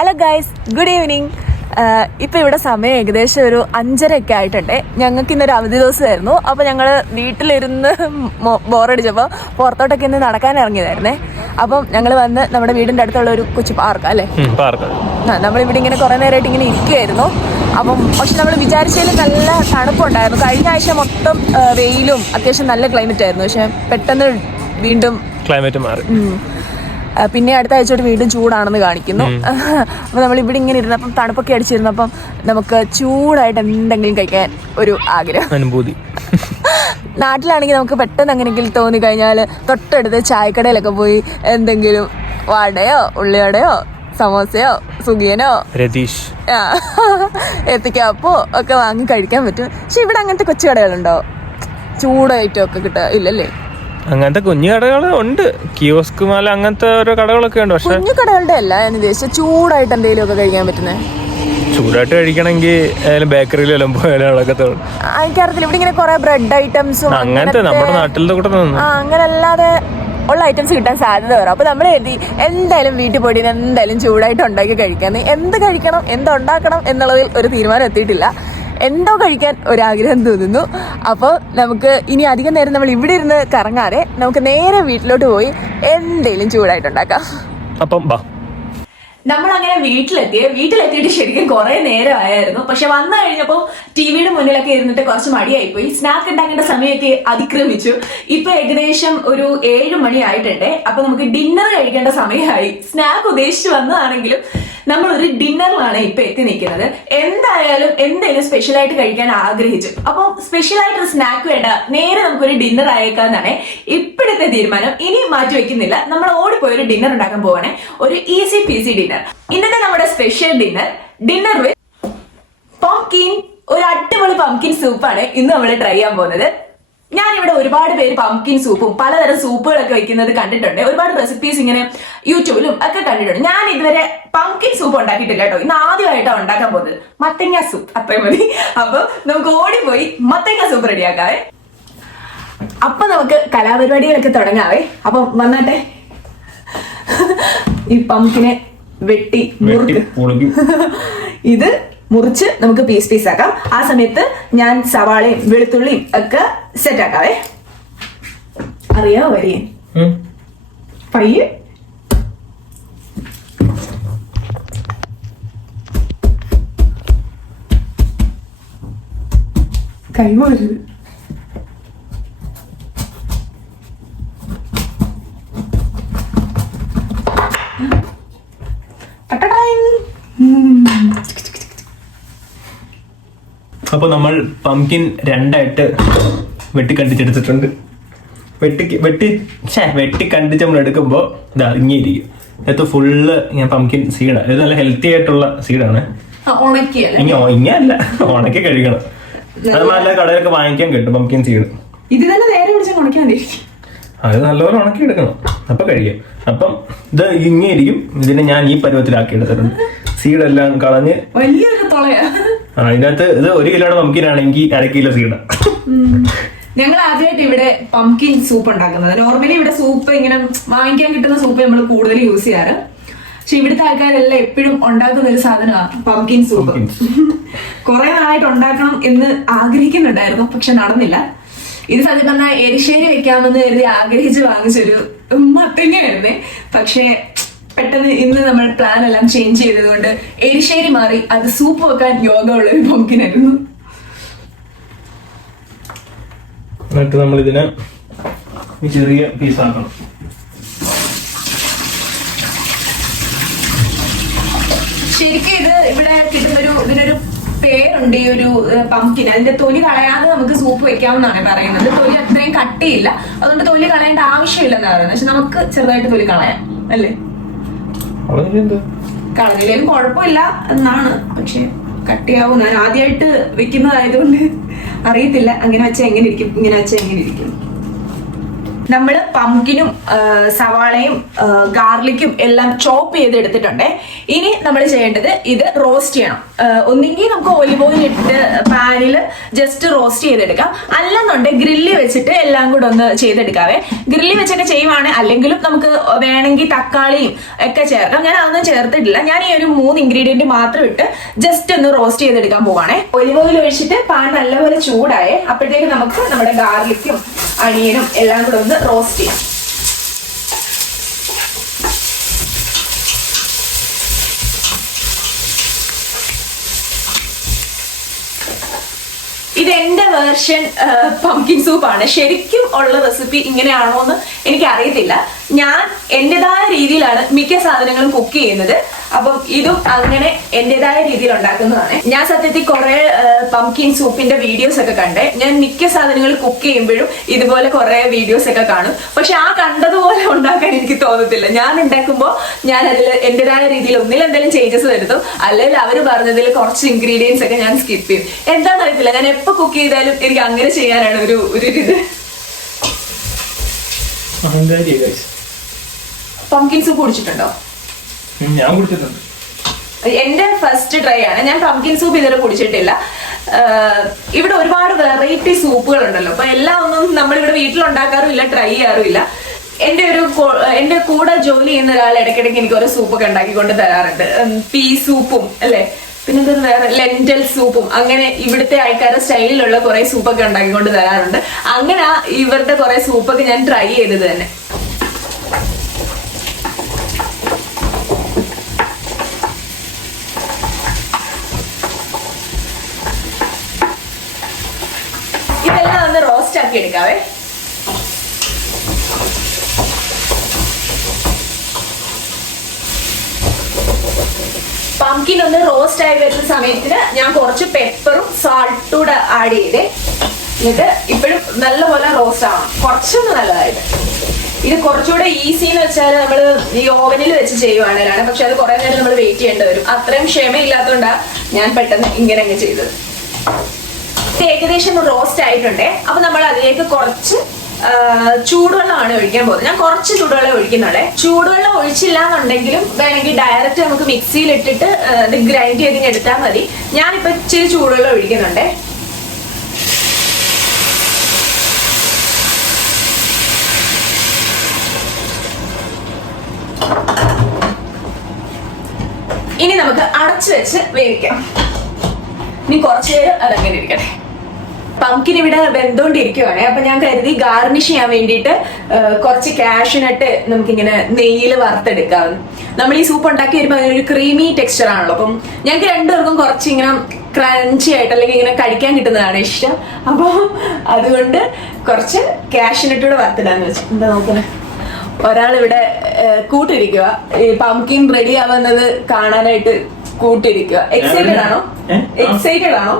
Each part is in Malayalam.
Hello guys, good evening. ഇപ്പം ഇവിടെ സമയം ഏകദേശം ഒരു 5:30 ആയിട്ടുണ്ട്. ഞങ്ങൾക്ക് ഇന്നൊരു അവധി ദിവസമായിരുന്നു. അപ്പോൾ ഞങ്ങൾ വീട്ടിലിരുന്ന് ബോറടിച്ചപ്പോൾ പുറത്തോട്ടൊക്കെ ഇന്ന് നടക്കാൻ ഇറങ്ങിയതായിരുന്നേ. അപ്പം ഞങ്ങൾ വന്ന് നമ്മുടെ വീടിൻ്റെ അടുത്തുള്ള ഒരു കൊച്ചു പാർക്ക് അല്ലേ, നമ്മളിവിടെ ഇങ്ങനെ കുറേ നേരമായിട്ട് ഇങ്ങനെ ഇരിക്കുകയായിരുന്നു. അപ്പം പക്ഷെ നമ്മൾ വിചാരിച്ചതിൽ നല്ല തണുപ്പുണ്ടായിരുന്നു. കഴിഞ്ഞ ആഴ്ച മൊത്തം വെയിലും അത്യാവശ്യം നല്ല ക്ലൈമറ്റ് ആയിരുന്നു. പക്ഷെ പെട്ടെന്ന് വീണ്ടും ക്ലൈമറ്റ് മാറി. പിന്നെ അടുത്ത ആഴ്ചയോട്ട് വീണ്ടും ചൂടാണെന്ന് കാണിക്കുന്നു. അപ്പോൾ നമ്മളിവിടെ ഇങ്ങനെ ഇരുന്നപ്പം തണുപ്പൊക്കെ അടിച്ചിരുന്നപ്പം നമുക്ക് ചൂടായിട്ട് എന്തെങ്കിലും കഴിക്കാൻ ഒരു ആഗ്രഹം, അനുഭൂതി. നാട്ടിലാണെങ്കിൽ നമുക്ക് പെട്ടെന്ന് എങ്ങനെയെങ്കിലും തോന്നിക്കഴിഞ്ഞാൽ തൊട്ടടുത്ത് ചായക്കടയിലൊക്കെ പോയി എന്തെങ്കിലും വടയോ ഉള്ളിവടയോ സമോസയോ സുഖിയനോ രതീഷ് എത്തിക്കാപ്പോ ഒക്കെ വാങ്ങി കഴിക്കാൻ പറ്റും. പക്ഷെ ഇവിടെ അങ്ങനത്തെ കൊച്ചു കടകളുണ്ടോ? ചൂട് ഐറ്റം ഒക്കെ കിട്ടുക ഇല്ലല്ലേ? അങ്ങനത്തെ കുഞ്ഞു കടകൾ ഉണ്ട്, കിയോസ്ക് മാല അങ്ങനത്തെ ഓരോ കടകളൊക്കെ ഉണ്ട്. പക്ഷെ കുഞ്ഞു കടകളുടെ അല്ല ഞാൻ ഉദ്ദേശിച്ചത്, ചൂടായിട്ട് എന്തെങ്കിലും ഒക്കെ കഴിക്കാൻ പറ്റുന്നത്. ചൂടായിട്ട് കഴിക്കണമെങ്കിൽ ബേക്കറിയിലെല്ലാം പോയാലും എനിക്കറിയത്തില്ല. ഇവിടെ ഇങ്ങനെ കുറെ ബ്രെഡ് ഐറ്റംസും അങ്ങനത്തെ നമ്മുടെ നാട്ടിലത്തെ കൂടെ അങ്ങനെ അല്ലാതെ ഉള്ള ഐറ്റംസ് കിട്ടാൻ സാധ്യത വരും. അപ്പോൾ നമ്മൾ എഴുതി എന്തായാലും വീട്ടിൽ പോയി എന്തായാലും ചൂടായിട്ട് ഉണ്ടാക്കി കഴിക്കാന്ന്. എന്ത് കഴിക്കണം എന്തുണ്ടാക്കണം എന്നുള്ളതിൽ ഒരു തീരുമാനം എത്തിയിട്ടില്ല. എന്തോ കഴിക്കാൻ ഒരാഗ്രഹം തോന്നുന്നു. അപ്പോൾ നമുക്ക് ഇനി അധികം നേരം നമ്മൾ ഇവിടെ ഇരുന്ന് കറങ്ങാതെ നമുക്ക് നേരെ വീട്ടിലോട്ട് പോയി എന്തെങ്കിലും ചൂടായിട്ടുണ്ടാക്കാം. അപ്പം നമ്മളങ്ങനെ വീട്ടിലെത്തിയിട്ട് ശരിക്കും കുറെ നേരം ആയിരുന്നു. പക്ഷെ വന്നു കഴിഞ്ഞപ്പോൾ ടിവിയുടെ മുന്നിലൊക്കെ ഇരുന്നിട്ട് കുറച്ച് മടിയായിപ്പോയി. സ്നാക്ക് ഉണ്ടാക്കേണ്ട സമയമൊക്കെ അതിക്രമിച്ചു. ഇപ്പൊ ഏകദേശം ഒരു 7 മണി ആയിട്ടുണ്ട്. അപ്പൊ നമുക്ക് ഡിന്നർ കഴിക്കേണ്ട സമയമായി. സ്നാക്ക് ഉദ്ദേശിച്ച് വന്നതാണെങ്കിലും നമ്മൾ ഒരു ഡിന്നറിലാണ് ഇപ്പൊ എത്തി നിൽക്കുന്നത്. എന്തായാലും എന്തെങ്കിലും സ്പെഷ്യൽ ആയിട്ട് കഴിക്കാൻ ആഗ്രഹിച്ചു. അപ്പോൾ സ്പെഷ്യൽ ആയിട്ടൊരു സ്നാക്ക് വേണ്ട, നേരെ നമുക്കൊരു ഡിന്നർ ആയേക്കാന്നാണ് ഇപ്പോഴത്തെ തീരുമാനം. ഇനി മാറ്റി വെക്കുന്നില്ല, നമ്മൾ ഓടിപ്പോയി ഒരു ഡിന്നർ ഉണ്ടാക്കാൻ പോവാണ്. ഒരു ഈസി പീസി ഡിന്നർ. ഇന്നത്തെ നമ്മുടെ സ്പെഷ്യൽ ഡിന്നർ വിത്ത് പംകിൻ. ഒരു അടിപൊളി പംകിൻ സൂപ്പാണ് ഇന്ന് നമ്മൾ ട്രൈ ചെയ്യാൻ പോകുന്നത്. ഞാനിവിടെ ഒരുപാട് പേര് പംകിൻ സൂപ്പും പലതരം സൂപ്പുകളൊക്കെ വെക്കുന്നത് കണ്ടിട്ടുണ്ട്. ഒരുപാട് റെസിപ്പീസ് ഇങ്ങനെ യൂട്യൂബിലും ഒക്കെ കണ്ടിട്ടുണ്ട്. ഞാൻ ഇതുവരെ പംകിൻ സൂപ്പ് ഉണ്ടാക്കിയിട്ടില്ല കേട്ടോ. ഇന്ന് ആദ്യമായിട്ടാണ് ഉണ്ടാക്കാൻ പോകുന്നത്. മത്തങ്ങ സൂപ്പ്, അത്രയും മതി. അപ്പൊ നമുക്ക് ഓടിപ്പോയി മത്തങ്ങ സൂപ്പ് റെഡിയാക്കാവേ. അപ്പൊ നമുക്ക് കലാപരിപാടികളൊക്കെ തുടങ്ങാവേ. അപ്പം വന്നാട്ടെ. ഈ പംകിനെ വെട്ടി ഇത് മുറിച്ച് നമുക്ക് പീസ് ആക്കാം. ആ സമയത്ത് ഞാൻ സവാളയും വെളുത്തുള്ളിയും ഒക്കെ സെറ്റ് ആക്കാവേ. അറിയാവോ വരിയെ പയ്യെ കൈമരുത്. അപ്പൊ നമ്മൾ പംകിൻ രണ്ടായിട്ട് വെട്ടിക്കണ്ടിച്ചെടുത്തിട്ടുണ്ട്. വെട്ടി കണ്ടിച്ച് നമ്മൾ എടുക്കുമ്പോൾ ഇത് ഇങ്ങിയിരിക്കും. ഇത് ഫുള്ള് ഞാൻ പംകിൻ സീഡാണ്. ഇത് നല്ല ഹെൽത്തി ആയിട്ടുള്ള സീഡാണ്. ഇങ്ങല്ല, ഉണക്കി കഴിക്കണം. അത് നല്ല കടയിലൊക്കെ വാങ്ങിക്കാൻ കിട്ടും പംകിൻ സീഡ്. അത് നല്ലപോലെ ഉണക്കി എടുക്കണം, അപ്പൊ കഴിയും. അപ്പം ഇത് ഇങ്ങിയിരിക്കും. ഇതിനെ ഞാൻ ഈ പരുവത്തിലാക്കി എടുത്തിട്ടുണ്ട്. സീഡെല്ലാം കളഞ്ഞ് അതിനകത്ത് ഇത് 1 കിലോയുടെ പംകിനാണെങ്കിൽ 1/2 കിലോ സീഡാ. ഞങ്ങൾ ആദ്യമായിട്ട് ഇവിടെ പംകിൻ സൂപ്പ് ഉണ്ടാക്കുന്നത്. നോർമലി ഇവിടെ സൂപ്പ് ഇങ്ങനെ വാങ്ങിക്കാൻ കിട്ടുന്ന സൂപ്പ് നമ്മൾ കൂടുതൽ യൂസ് ചെയ്യാറ്. പക്ഷെ ഇവിടുത്തെ ആൾക്കാരെല്ലാം എപ്പോഴും ഉണ്ടാക്കുന്ന ഒരു സാധനമാണ് പംകിൻ സൂപ്പ്. കുറെ നാളായിട്ട് ഉണ്ടാക്കണം എന്ന് ആഗ്രഹിക്കുന്നുണ്ടായിരുന്നു, പക്ഷെ നടന്നില്ല. ഇത് സത്യം പറഞ്ഞാൽ എരിശ്ശേരി വെക്കാമെന്ന് കരുതി ആഗ്രഹിച്ച് വാങ്ങിച്ചൊരു മത്തങ്ങയായിരുന്നേ. പക്ഷെ പെട്ടെന്ന് ഇന്ന് നമ്മൾ പ്ലാൻ എല്ലാം ചേഞ്ച് ചെയ്തതുകൊണ്ട് എരിശ്ശേരി മാറി അത് സൂപ്പ് വെക്കാൻ യോഗമുള്ള ഒരു പംകിനായിരുന്നു. എന്നിട്ട് നമ്മൾ ഇതിനെ ചെറിയ പീസാക്കണം. ശരിക്കും ഇത് ഇവിടെ ഇതിനൊരു പേരുണ്ട്. ഈ ഒരു പംകിൻ, അതിന്റെ തൊലി കളയാതെ നമുക്ക് സൂപ്പ് വെക്കാമെന്നാണ് പറയുന്നത്. തൊലി അത്രയും കട്ടിയില്ല, അതുകൊണ്ട് തൊലി കളയേണ്ട ആവശ്യമില്ലെന്നാണ് പറയുന്നത്. പക്ഷെ നമുക്ക് ചെറുതായിട്ട് തൊലി കളയാം അല്ലേ? കളഞ്ഞില്ലേലും കുഴപ്പമില്ല എന്നാണ്, പക്ഷെ കട്ടിയാവും. ഞാൻ ആദ്യമായിട്ട് വെക്കുന്നതായതുകൊണ്ട് അറിയത്തില്ല. അങ്ങനെ വെച്ചാൽ എങ്ങനെ ഇരിക്കും, ഇങ്ങനെ വെച്ചാൽ എങ്ങനെ ഇരിക്കും. നമ്മൾ പംകിനും സവാളയും ഗാർലിക്കും എല്ലാം ചോപ്പ് ചെയ്തെടുത്തിട്ടുണ്ട്. ഇനി നമ്മൾ ചെയ്യേണ്ടത് ഇത് റോസ്റ്റ് ചെയ്യണം. ഒന്നെങ്കിൽ നമുക്ക് ഒലിവ് ഓയിൽ ഇട്ട് പാനിൽ ജസ്റ്റ് റോസ്റ്റ് ചെയ്തെടുക്കാം, അല്ലെന്നുണ്ടെങ്കിൽ ഗ്രില്ല് വെച്ചിട്ട് എല്ലാം കൂടെ ഒന്ന് ചെയ്തെടുക്കാവേ. ഗ്രില്ല് വെച്ചൊക്കെ ചെയ്യുവാണ്, അല്ലെങ്കിലും നമുക്ക് വേണമെങ്കിൽ തക്കാളിയും ഒക്കെ ചേർക്കാം. ഞാൻ അതൊന്നും ചേർത്തിട്ടില്ല. ഞാൻ ഈ ഒരു 3 ഇൻഗ്രീഡിയന്റ് മാത്രം ഇട്ട് ജസ്റ്റ് ഒന്ന് റോസ്റ്റ് ചെയ്തെടുക്കാൻ പോവാണേ. ഒലിവ് ഓയിൽ ഒഴിച്ചിട്ട് പാൻ നല്ലപോലെ ചൂടായേ. അപ്പോഴത്തേക്ക് നമുക്ക് നമ്മുടെ ഗാർലിക്കും അണിയനും എല്ലാം കൂടെ ഒന്ന് റോസ്റ്റ് ചെയ്യാം. ഇത് എന്റെ വേർഷൻ പംകിൻ സൂപ്പാണ്. ശരിക്കും ഉള്ള റെസിപ്പി ഇങ്ങനെയാണോ എന്ന് എനിക്ക് അറിയത്തില്ല. ഞാൻ എന്റേതായ രീതിയിലാണ് മിക്ക സാധനങ്ങളും കുക്ക് ചെയ്യുന്നത്. അപ്പം ഇതും അങ്ങനെ എന്റേതായ രീതിയിൽ ഉണ്ടാക്കുന്നതാണ്. ഞാൻ സത്യത്തിൽ കുറെ പംകിൻ സൂപ്പിന്റെ വീഡിയോസ് ഒക്കെ കണ്ടേ. ഞാൻ മിക്ക സാധനങ്ങൾ കുക്ക് ചെയ്യുമ്പോഴും ഇതുപോലെ കുറെ വീഡിയോസ് ഒക്കെ കാണും. പക്ഷെ ആ കണ്ടതുപോലെ ഉണ്ടാക്കാൻ എനിക്ക് തോന്നത്തില്ല. ഞാൻ ഉണ്ടാക്കുമ്പോൾ ഞാൻ അതിൽ എന്റേതായ രീതിയിൽ ഒന്നിലെന്തെങ്കിലും ചേഞ്ചസ് വരുത്തും, അല്ലെങ്കിൽ അവർ പറഞ്ഞതിൽ കുറച്ച് ഇൻഗ്രീഡിയൻസ് ഒക്കെ ഞാൻ സ്കിപ്പ് ചെയ്യും. എന്താണെന്ന് അറിയത്തില്ല, ഞാൻ എപ്പോ കുക്ക് ചെയ്താലും എനിക്ക് അങ്ങനെ ചെയ്യാനാണ് ഒരു ഇത്. പംകിൻ സൂപ്പ് കുടിച്ചിട്ടുണ്ടോ? ഞാൻ കുടിച്ചിട്ടുണ്ട്. എന്റെ ഫസ്റ്റ് ട്രൈ ആണ്. ഞാൻ പംകിൻ സൂപ്പ് ഇതുവരെ കുടിച്ചിട്ടില്ല. ഇവിടെ ഒരുപാട് വെറൈറ്റി സൂപ്പുകൾ ഉണ്ടല്ലോ, അപ്പൊ എല്ലാം ഒന്നും നമ്മളിവിടെ വീട്ടിലുണ്ടാക്കാറുമില്ല, ട്രൈ ചെയ്യാറുമില്ല. എന്റെ കൂടെ ജോലി ചെയ്യുന്ന ഒരാൾ ഇടയ്ക്കിടയ്ക്ക് എനിക്ക് ഓരോ സൂപ്പൊക്കെ ഉണ്ടാക്കിക്കൊണ്ട് തരാറുണ്ട്. പീ സൂപ്പും അല്ലെ, പിന്നെ എന്തൊരു വേറെ ലെന്റൽ സൂപ്പും, അങ്ങനെ ഇവിടുത്തെ ആൾക്കാരുടെ സ്റ്റൈലിലുള്ള കുറെ സൂപ്പൊക്കെ ഉണ്ടാക്കിക്കൊണ്ട് തരാറുണ്ട്. അങ്ങനെ ഇവരുടെ കുറെ സൂപ്പൊക്കെ ഞാൻ ട്രൈ ചെയ്തത് തന്നെ. ഇതെല്ലാം ഒന്ന് റോസ്റ്റ് ആക്കി എടുക്കാവേ. പംകിൻ ഒന്ന് റോസ്റ്റ് ആയി വരുന്ന സമയത്തിന് ഞാൻ കുറച്ച് പെപ്പറും സാൾട്ടും കൂടെ ആഡ് ചെയ്തേ. എന്നിട്ട് ഇപ്പോഴും നല്ലപോലെ റോസ്റ്റ് ആവണം, കുറച്ചൊന്ന് നല്ലതായിട്ട്. ഇത് കുറച്ചുകൂടെ ഈസി എന്ന് വെച്ചാൽ നമ്മൾ ഈ ഓവനിൽ വെച്ച് ചെയ്യുവാണെങ്കിലാണ്. പക്ഷെ അത് കുറെ നേരം നമ്മൾ വെയിറ്റ് ചെയ്യേണ്ടി വരും. അത്രയും ക്ഷമയില്ലാത്തതുകൊണ്ടാണ് ഞാൻ പെട്ടെന്ന് ഇങ്ങനെ അങ്ങ് ചെയ്തത്. ഏകദേശം റോസ്റ്റ് ആയിട്ടുണ്ട്. അപ്പൊ നമ്മൾ അതിലേക്ക് കുറച്ച് ചൂടുവെള്ളമാണ് ഒഴിക്കാൻ പോകുന്നത്. ഞാൻ കുറച്ച് ചൂടുവെള്ളം ഒഴിക്കുന്നുള്ളേ. ചൂടുവെള്ളം ഒഴിച്ചില്ല എന്നുണ്ടെങ്കിലും വേണമെങ്കിൽ ഡയറക്റ്റ് നമുക്ക് മിക്സിയിൽ ഇട്ടിട്ട് ഇത് ഗ്രൈൻഡ് ചെയ്ത് എടുത്താൽ മതി. ഞാനിപ്പോ ഇച്ചിരി ചൂടുവെള്ളം ഒഴിക്കുന്നുണ്ടേ. ഇനി നമുക്ക് അടച്ചു വെച്ച് വേവിക്കാം. ഇനി കുറച്ചു നേരം അതങ്ങനെ ഇരിക്കട്ടെ. പംകിൻ ഇവിടെ വെന്തോണ്ടിരിക്കുവാണ്. അപ്പൊ ഞാൻ കരുതി ഗാർണിഷ് ചെയ്യാൻ വേണ്ടിയിട്ട് കുറച്ച് കാഷ്യൂനട്ട് നമുക്കിങ്ങനെ നെയ്യിൽ വറുത്തെടുക്കാം. നമ്മൾ ഈ സൂപ്പ് ഉണ്ടാക്കി വരുമ്പോൾ അതിനൊരു ക്രീമി ടെക്സ്ചർ ആണല്ലോ. അപ്പം ഞങ്ങൾക്ക് രണ്ടുപേർക്കും കുറച്ച് ഇങ്ങനെ ക്രഞ്ചി ആയിട്ട് അല്ലെങ്കിൽ ഇങ്ങനെ കഴിക്കാൻ കിട്ടുന്നതാണ് ഇഷ്ടം. അപ്പൊ അതുകൊണ്ട് കുറച്ച് കാഷ്യൂനട്ടൂടെ വറുത്തിടാന്ന് വെച്ചു. എന്താ നോക്കുന്നത്, ഒരാളിവിടെ കൂട്ടിരിക്കുക. ഈ പംകിൻ റെഡി ആവുന്നത് കാണാനായിട്ട് കൂട്ടിരിക്കുക. എക്സൈറ്റഡ് ആണോ? എക്സൈറ്റഡ് ആണോ?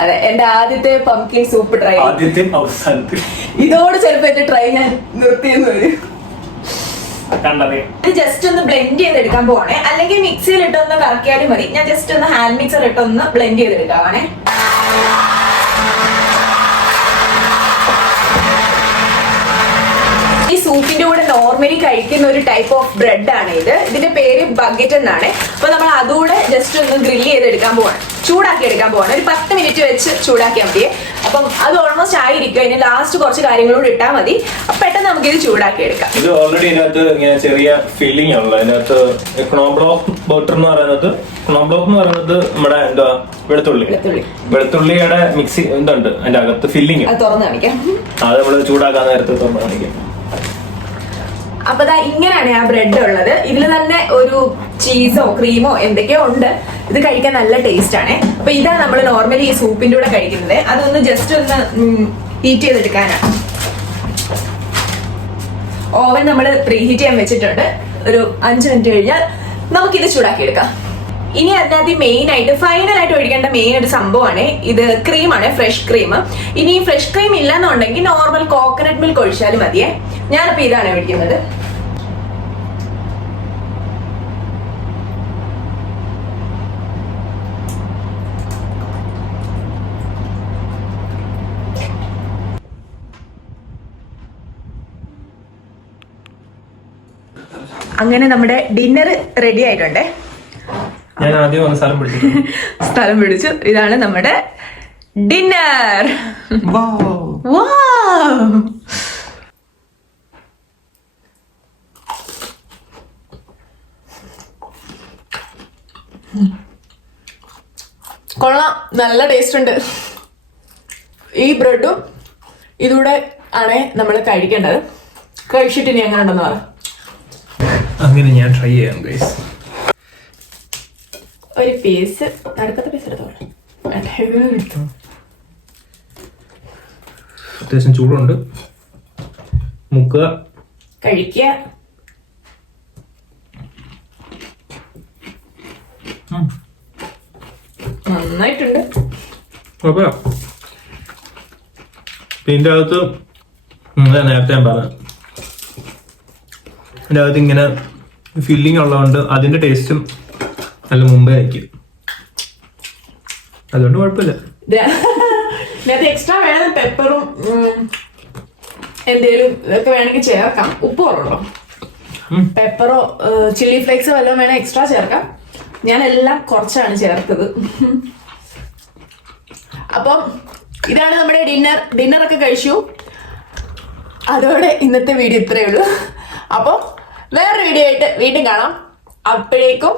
അതെ, എന്റെ ആദ്യത്തെ പംകിൻ സൂപ്പ് ട്രൈ. ഇതോട് ചിലപ്പോ എന്റെ ട്രൈ ഞാൻ നിർത്തിയെന്ന് വരും. ഇത് ജസ്റ്റ് ഒന്ന് ബ്ലെൻഡ് ചെയ്തെടുക്കാൻ പോവാണേ. അല്ലെങ്കിൽ മിക്സിയിൽ ഇട്ടൊന്ന് കറക്കിയാലും മതി. ഞാൻ ജസ്റ്റ് ഒന്ന് ഹാൻഡ് മിക്സർ ഇട്ടൊന്ന് ബ്ലെൻഡ് ചെയ്തെടുക്കാവാണേ. ഈ സൂപ്പിന്റെ കൂടെ നോർമലി കഴിക്കുന്ന ഒരു ടൈപ്പ് ഓഫ് ബ്രെഡ് ആണ് ഇത്. ഇതിന്റെ പേര് ബഗറ്റ് എന്നാണ്. അപ്പൊ നമ്മൾ അതുകൂടെ ജസ്റ്റ് ഒന്ന് ഗ്രില്ല് ചെയ്തെടുക്കാൻ പോവാണ്, ചൂടാക്കി എടുക്കാൻ പോവാണ്. ഒരു 10 മിനിറ്റ് വെച്ച് ചൂടാക്കിയാൽ മതി. അപ്പം അത് ഓൾമോസ്റ്റ് ആയിരിക്കും. അതിന് ലാസ്റ്റ് കുറച്ച് കാര്യങ്ങളോട് ഇട്ടാൽ മതി. അപ്പൊ പെട്ടെന്ന് നമുക്ക് ഇത് ചൂടാക്കി എടുക്കാം. ഇത് ഓൾറെഡി ഇതിനകത്ത് ഇങ്ങനെ ചെറിയ ഫില്ലിംഗ് ഉള്ളത്. ഇതിനകത്ത് ക്നോബ്ലോക്ക് ബട്ടർ എന്ന് പറയുന്നത്, ക്നോബ്ലോക്ക് എന്ന് പറയുന്നത് നമ്മുടെ എന്താ വെളുത്തുള്ളിയുടെ മിക്സി എന്തുണ്ട് അതിന്റെ അകത്ത് ഫില്ലിംഗ്. അത് തുറന്ന് കാണിക്കാം. അത് നമ്മള് ചൂടാക്കാൻ നേരത്തെ തുറന്ന് കാണിക്കാം. അപ്പൊ ഇങ്ങനെയാണ് ആ ബ്രെഡ് ഉള്ളത്. ഇതിൽ തന്നെ ഒരു ചീസോ ക്രീമോ എന്തൊക്കെയോ ഉണ്ട്. ഇത് കഴിക്കാൻ നല്ല ടേസ്റ്റ് ആണ്. അപ്പൊ ഇതാണ് നമ്മൾ നോർമലി ഈ സൂപ്പിന്റെ കൂടെ കഴിക്കുന്നത്. അതൊന്ന് ജസ്റ്റ് ഒന്ന് ഹീറ്റ് ചെയ്തെടുക്കാനാണ്. ഓവൻ നമ്മൾ പ്രീ ഹീറ്റ് ചെയ്യാൻ വെച്ചിട്ടുണ്ട്. ഒരു 5 മിനിറ്റ് കഴിഞ്ഞാൽ നമുക്കിത് ചൂടാക്കി എടുക്കാം. ഇനി അതിനകത്ത് മെയിൻ ആയിട്ട് ഫൈനൽ ആയിട്ട് ഒഴിക്കേണ്ട മെയിൻ ഒരു സംഭവമാണ് ഇത്, ക്രീമാണ്, ഫ്രഷ് ക്രീം. ഇനി ഫ്രഷ് ക്രീം ഇല്ലെന്നുണ്ടെങ്കിൽ നോർമൽ കോക്കനട്ട് മിൽക്ക് ഒഴിച്ചാലും മതിയേ. ഞാനിപ്പോ ഇതാണ് ഒഴിക്കുന്നത്. അങ്ങനെ നമ്മുടെ ഡിന്നർ റെഡി ആയിട്ടുണ്ടേ. ഞാൻ ആദ്യം വന്ന സ്ഥലം പിടിച്ചിട്ട് സ്ഥലം പിടിച്ചു. ഇതാണ് നമ്മുടെ ഡിന്നർ. കൊള്ളാം, നല്ല ടേസ്റ്റ് ഉണ്ട്. ഈ ബ്രെഡും ഇതൂടെ ആണ് നമ്മൾ കഴിക്കേണ്ടത്. കഴിച്ചിട്ട് ഇനി എങ്ങനെ ഉണ്ടെന്ന് പറ. അങ്ങനെ ഞാൻ ട്രൈ ചെയ്യാം ഗൈസ്. ഒരു പീസ് അടുക്കത്തെ പീസ് എടുത്തോളൂ. അത്യാവശ്യം ചൂടുണ്ട്. മുക്കുക, കഴിക്കുക. നന്നായിട്ടുണ്ട്. ഇതിൻ്റെ അകത്ത് നേരത്തെ ഞാൻ പറഞ്ഞു, ഇതിൻ്റെ അകത്ത് ഇങ്ങനെ ഫില്ലിങ് ഉള്ളതുകൊണ്ട് അതിന്റെ ടേസ്റ്റും നല്ല മുമ്പേ ആയിരിക്കും. അതുകൊണ്ട് കുഴപ്പമില്ല. ഇതിനകത്ത് എക്സ്ട്രാ വേണം പെപ്പറും എന്തേലും ഇതൊക്കെ വേണമെങ്കിൽ ചേർക്കാം. ഉപ്പ് കുറവുണ്ടോ? പെപ്പറോ ചില്ലി ഫ്ലേക്സോ വല്ലതും വേണം എക്സ്ട്രാ ചേർക്കാം. ഞാൻ എല്ലാം കുറച്ചാണ് ചേർത്തത്. അപ്പം ഇതാണ് നമ്മുടെ ഡിന്നറൊക്കെ കഴിച്ചു. അതോടെ ഇന്നത്തെ വീഡിയോ ഇത്രയേ ഉള്ളൂ. അപ്പോൾ വേറൊരു വീഡിയോ ആയിട്ട് വീണ്ടും കാണാം. അപ്പോഴേക്കും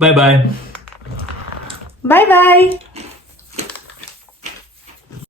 ബൈ ബൈ. Bye bye.